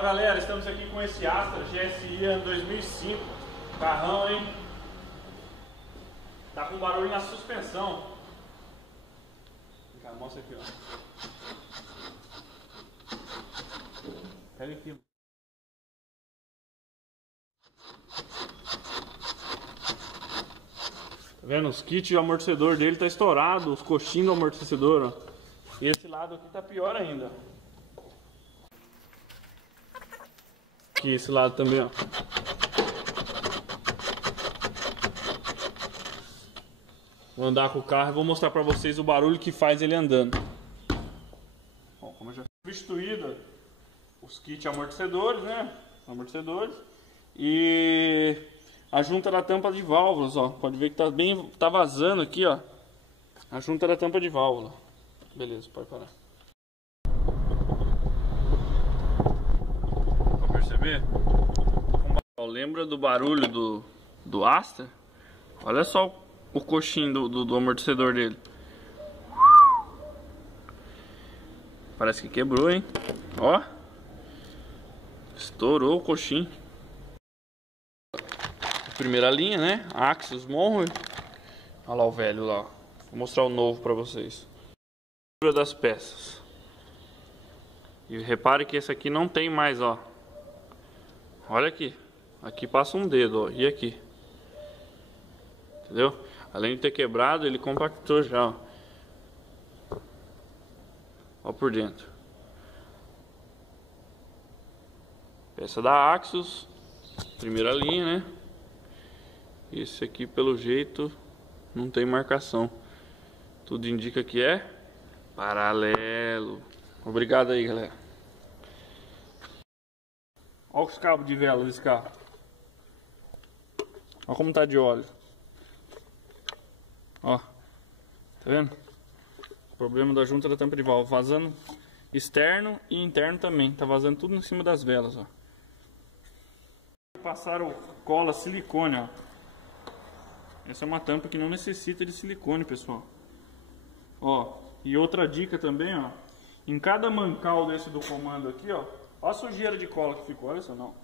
Galera, estamos aqui com esse Astra GSI ano 2005. Carrão, hein? Tá com barulho na suspensão. Vem cá, mostra aqui, ó. Pega aqui. Tá vendo? Os kits de amortecedor dele tá estourado, os coxinhos do amortecedor, ó. E esse lado aqui tá pior ainda. Aqui esse lado também, ó. Vou andar com o carro e vou mostrar pra vocês o barulho que faz ele andando. Bom, como eu já fui substituído os kits amortecedores, né? Amortecedores. E a junta da tampa de válvulas, ó. Pode ver que tá vazando aqui, ó. A junta da tampa de válvula. Beleza, pode parar. Pra perceber? Lembra do barulho do Astra? Olha só o coxinho do amortecedor dele. Parece que quebrou, hein? Ó. Estourou o coxinho. Primeira linha, né? Axios Monroe. Olha lá o velho lá. Vou mostrar o novo pra vocês. Das peças. E repare que esse aqui não tem mais, ó. Olha aqui. Aqui passa um dedo, ó. E aqui. Entendeu? Além de ter quebrado, ele compactou já, ó. Ó por dentro. Peça da Axios. Primeira linha, né? Esse aqui, pelo jeito, não tem marcação. Tudo indica que é paralelo. Obrigado aí, galera. Olha os cabos de vela desse carro. Olha como tá de óleo. Ó. Tá vendo? Problema da junta da tampa de válvula. Vazando externo e interno também. Tá vazando tudo em cima das velas, ó. Passaram cola silicone, ó. Essa é uma tampa que não necessita de silicone, pessoal. Ó, e outra dica também, ó. Em cada mancal desse do comando aqui, ó. Olha a sujeira de cola que ficou, olha só, não.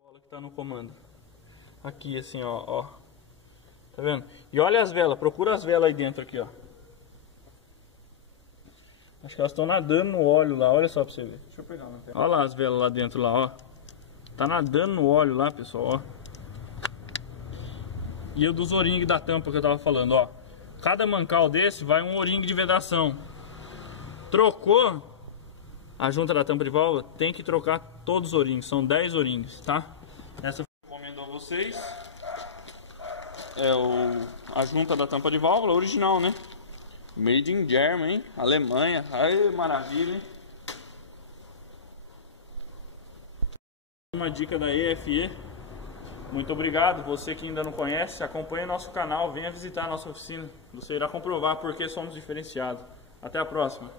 Cola que tá no comando. Aqui, assim, ó. Tá vendo? E olha as velas, procura as velas aí dentro aqui, ó. Acho que elas estão nadando no óleo lá, olha só pra você ver. Deixa eu pegar uma tela. Olha lá as velas lá dentro lá, ó. Tá nadando no óleo lá, pessoal, ó. E o dos O-ring da tampa que eu tava falando, ó. Cada mancal desse vai um O-ring de vedação. Trocou a junta da tampa de válvula, tem que trocar todos os O-rings. São 10 O-rings, tá? Essa eu recomendo a vocês. É a junta da tampa de válvula original, né? Made in Germany, hein? Alemanha. Ai, maravilha, hein? Uma dica da EFE. Muito obrigado. Você que ainda não conhece, acompanhe nosso canal, venha visitar a nossa oficina. Você irá comprovar porque somos diferenciados. Até a próxima.